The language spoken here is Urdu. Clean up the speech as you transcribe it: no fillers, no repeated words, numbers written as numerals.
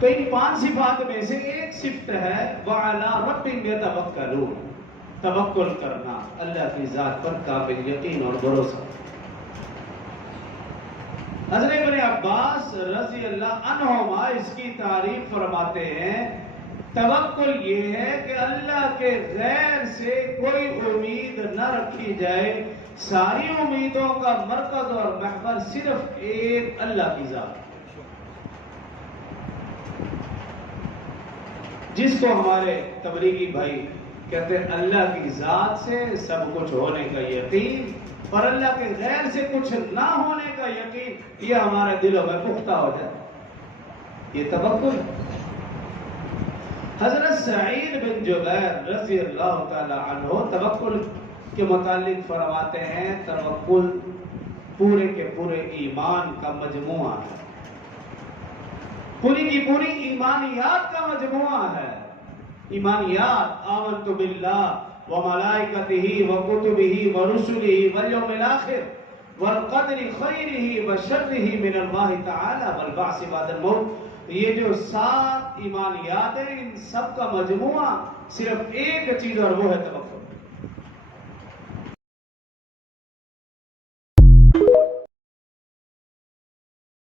تو ان 5 صفات میں سے ایک صفت ہے وَعَلَىٰ رَبِّهِمْ يَتَوَكَّلُونَ، توکل کرنا، اللہ کی ذات پر قابل یقین اور بھروسہ۔ حضرت ابن عباس رضی اللہ عنہما اس کی تعریف فرماتے ہیں، توکل یہ ہے کہ اللہ کے غیر سے کوئی امید نہ رکھی جائے، ساری امیدوں کا مرکز اور محور صرف ایک اللہ کی ذات، جس کو ہمارے تبلیغی بھائی کہتے ہیں اللہ کی ذات سے سب کچھ ہونے کا یقین اور اللہ کے غیر سے کچھ نہ ہونے کا یقین، یہ ہمارے دلوں میں پختہ ہو جائے، یہ توکل ہے۔ حضرت سعید بن جبیر رضی اللہ تعالی عنہ توکل کے متعلق فرماتے ہیں، توکل پورے کے پورے ایمان کا مجموعہ ہے، پوری کی پوری ایمانیات کا مجموعہ ہے۔ ایمانیات، آمنت باللہ وملائکتہ وکتبہ ورسلہ والیوم الآخر والقدر خیرہ وشرہ من اللہ تعالی والبعث بعد الموت، یہ جو 7 ایمانیات ہیں ان سب کا مجموعہ صرف ایک چیز اور وہ ہے توکل۔